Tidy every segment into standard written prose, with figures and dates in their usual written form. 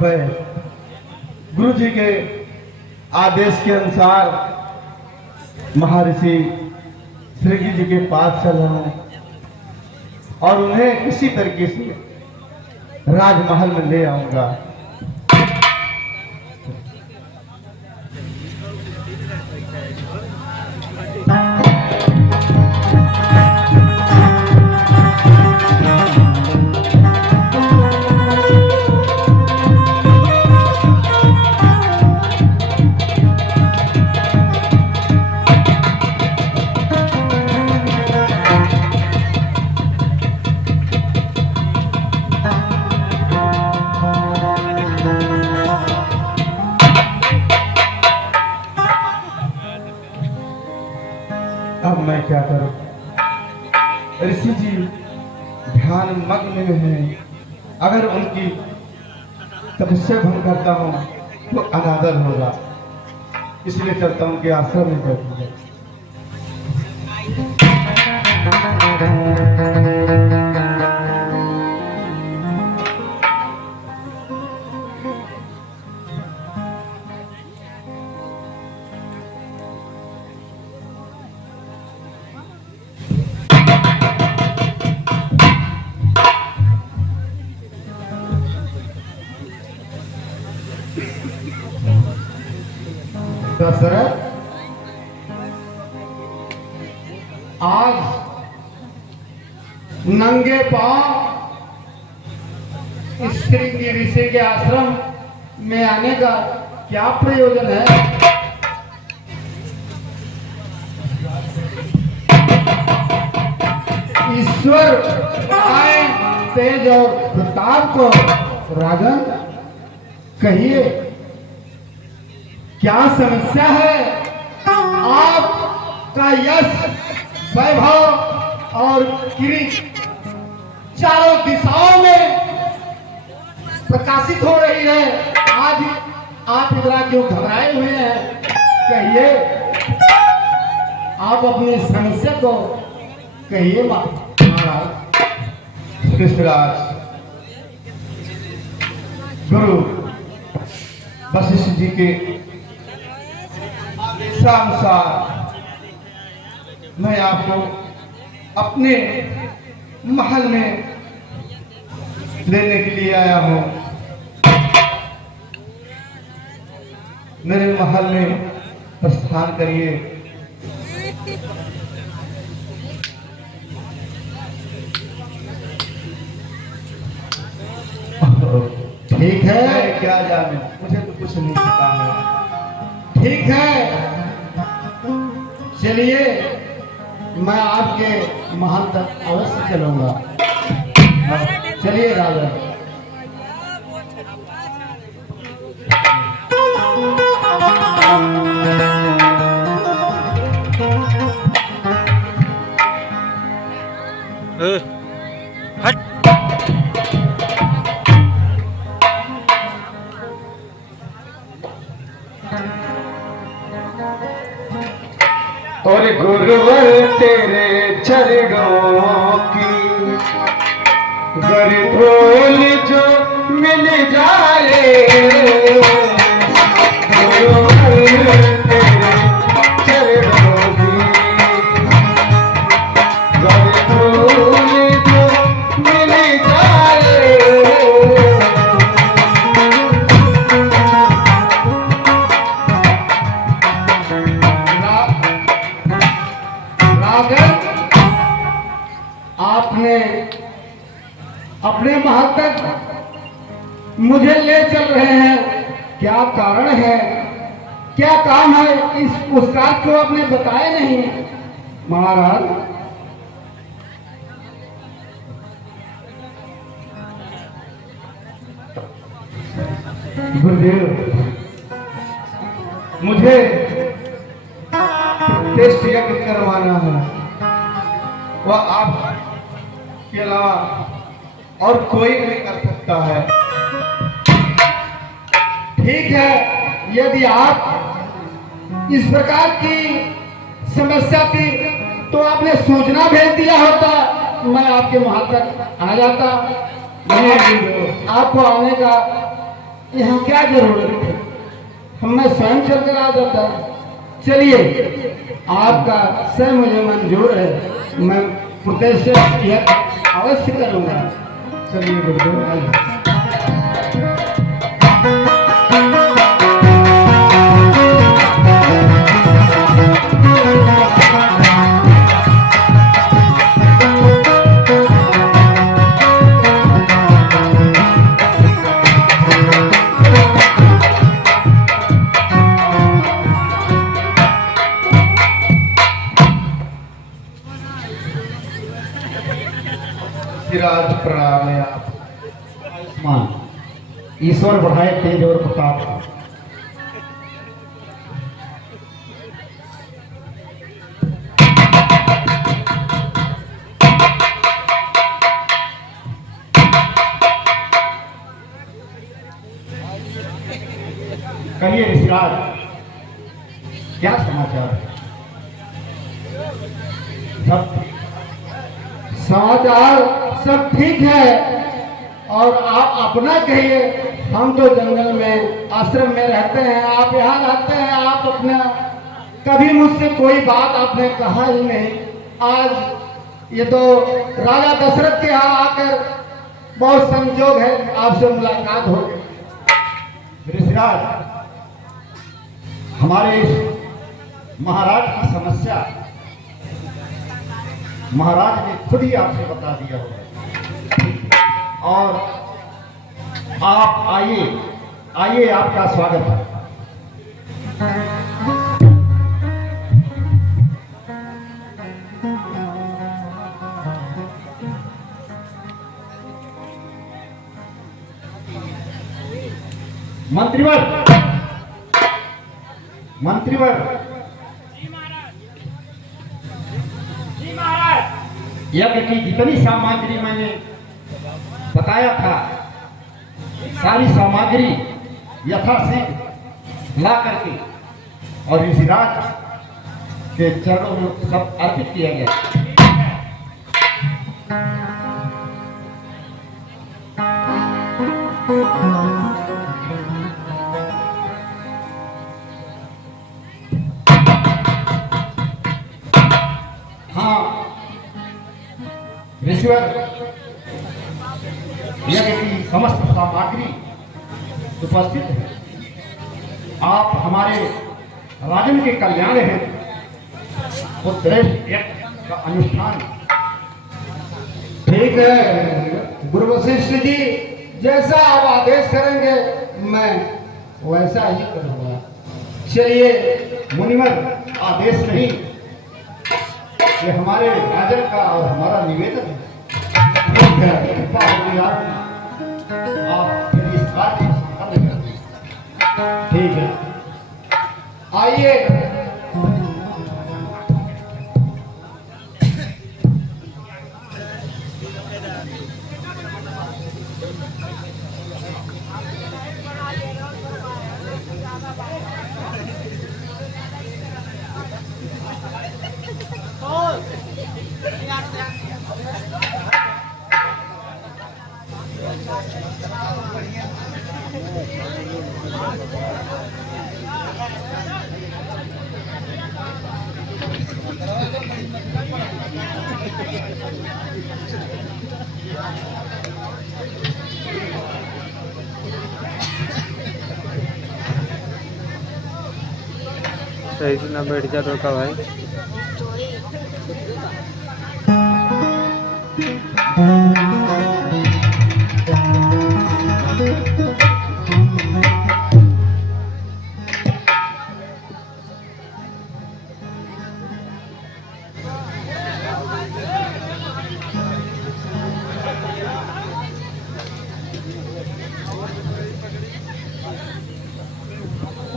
मैं गुरु जी के आदेश के अनुसार महर्षि श्री जी के पास चला हूं और उन्हें किसी तरीके से राजमहल में ले आऊंगा। अब मैं क्या करूं? ऋषि जी ध्यान मग्न में हैं। अगर उनकी तपस्या भंग करता हूं तो अनादर होगा, इसलिए चलता हूं कि आश्रम में बैठूंगा। दशरथ, आज नंगे पांव श्रृंगी ऋषि के आश्रम में आने का क्या प्रयोजन है? ईश्वर आए तेज और प्रताप को राजन कहिए, क्या समस्या है? आपका यश वैभव और कीर्ति चारों दिशाओं में प्रकाशित हो रही है। आज आप इतना क्यों घबराए हुए हैं? कहिए, आप अपनी समस्या को कहिए महाराज। कृष्णराज, गुरु वशिष्ठ जी के आदेशानुसार मैं आपको अपने महल में लेने के लिए आया हूं। मेरे महल में प्रस्थान करिए। ठीक है, क्या जाने, मुझे तो कुछ नहीं पता है। ठीक है, चलिए मैं आपके महल तक अवश्य चलूंगा। चलिए राजा। हट। और गुरुवर तेरे चरणों की गरधोल जो मिल जाए, गुरुवर तेरे चरणों की गरधोल जो मिल जाए। आपने अपने महल तक मुझे ले चल रहे हैं, क्या कारण है? क्या काम है? इस पुरस्कार को आपने बताया नहीं महाराज। गुरुदेव, मुझे टेस्ट यज्ञ करवाना है, वह आप के अलावा और कोई नहीं कर सकता है। ठीक है, यदि आप इस प्रकार की समस्या थी तो आपने सूचना भेज दिया होता, मैं आपके महल तक आ जाता। आपको आने का यहाँ क्या जरूरत है, मैं स्वयं चलकर आ जाता। चलिए, आपका स्वयं मुझे मंजूर है, मैं प्रदेश यह अवश्य करूँगा। चलिए गुरुदेव आइए। सिराज प्रणाम है आप। आयुष्मान, ईश्वर बढ़ाए तेज और प्रताप को। कहिए ऋषिराज, क्या समाचार है? सब समाचार सब ठीक है, और आप अपना कहिए। हम तो जंगल में आश्रम में रहते हैं, आप यहाँ रहते हैं। आप अपना कभी मुझसे कोई बात आपने कहा ही नहीं। आज ये तो राजा दशरथ के यहाँ आकर बहुत संजोग है, आपसे मुलाकात हो गई। ऋषिराज, हमारे इस महाराज की समस्या महाराज ने खुद ही आपसे बता दिया होगा, और आप आइए आइए, आपका स्वागत है। मंत्रीवर, मंत्रीवर, यज्ञ की जितनी सामग्री मैंने बताया था, सारी सामग्री यथाशीघ्र ला करके और ऋषिराज के चरणों में सब अर्पित किया गया। हाँ ऋषिवर, यज्ञ की समस्त सामग्री उपस्थित है। आप हमारे राजन के कल्याण है वो श्रेष्ठ यज्ञ का अनुष्ठान। ठीक है गुरु वशिष्ठ जी, जैसा आप आदेश करेंगे मैं वैसा ही करूँगा। चलिए मुनिवर, आदेश नहीं, ये हमारे राजन का और हमारा निवेदन है। ठीक है, कृपा होगी आप इस कार्य को संपन्न कर दें। ठीक है, आइए। सही से ना बैठ जा रोका भाई।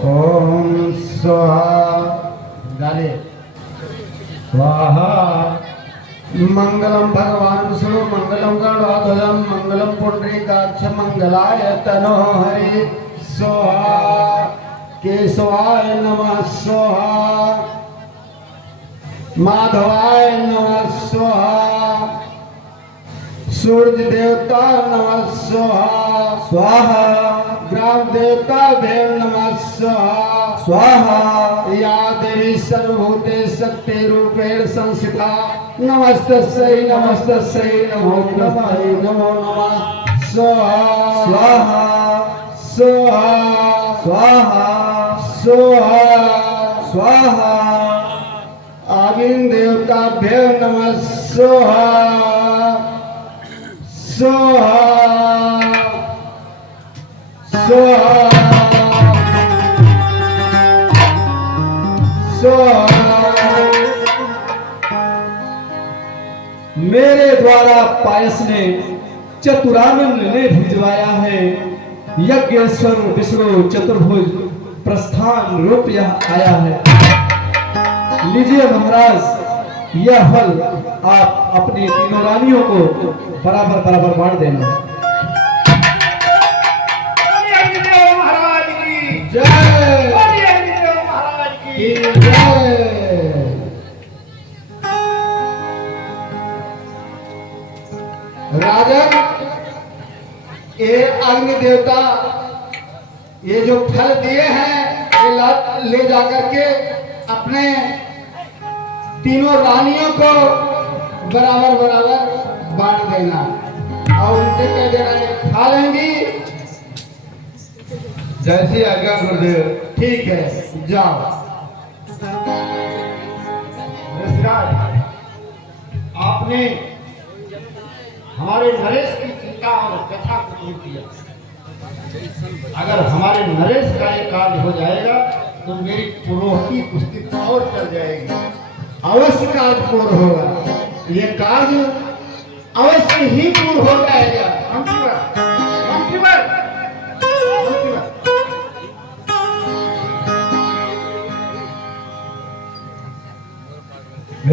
ओम स्वाहा गाले स्वाहा। मंगलम भगवान विष्णु मंगलम गरुड़ध्वजम मंगलम पुंडरीकाक्ष मंगलाय तनो हरि स्वाहा। केशवाय नमः स्वाहा, माधवाय नमः स्वाहा, सूर्य देवता नमः स्वाहा स्वाहा। ग्राम देवता भेव नमः स्वाहा स्वाहा या देवी सर्वभूते शक्ति रूपेण संस्थिता नमस्तस्यै नमस्तस्यै नमो नमः नमो नमः स्वाहा स्वाहा स्वाहा स्वाहा स्वाहा स्वाहा आगिन देवताभ्यो नमः स्वाहा स्वाहा स्वाहा स्वाहा। मेरे द्वारा पायस ने चतुरानन ने भिजवाया है। यज्ञेश्वर विष्णु चतुर्भुज प्रस्थान रूप यह आया है। लीजिए महाराज, यह फल आप अपनी तीनों रानियों को बराबर बराबर बांट देना। महाराज की जय, महाराज की जय। राजन, ये अग्नि देवता ये जो फल दिए हैं ये ले जाकर के अपने तीनों रानियों को बराबर बराबर बांट देना और उनसे कह देना ये खा लेंगी। जैसी आज्ञा गुरुदेव। ठीक है, जाओ। ऋषिराज, आपने हमारे नरेश की चिंता और कथा को दूर किया। अगर हमारे नरेश का ये कार्य हो जाएगा तो मेरी पुरोहिती पुस्तिक और चल जाएगी। अवश्य कार्य पूर्ण होगा, ये कार्य अवश्य ही पूर्ण हो जाएगा। मंत्रीवर, मंत्रीवर, मंत्रीवर।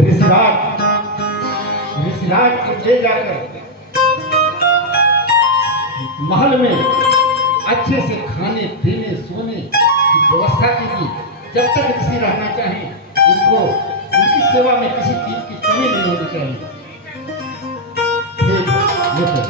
ऋषिराज, ऋषिराज को ले जाकर महल में अच्छे से खाने पीने सोने की व्यवस्था कीजिए। जब तक ऋषि रहना चाहें उनको उनकी सेवा में किसी चीज की कमी नहीं होनी चाहिए। ठीक है,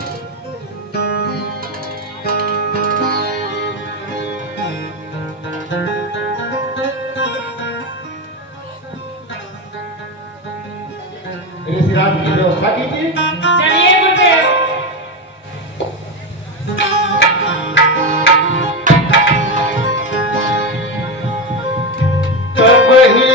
ऋषिराज की व्यवस्था कीजिए। चलिए गुरुदेव। कब ही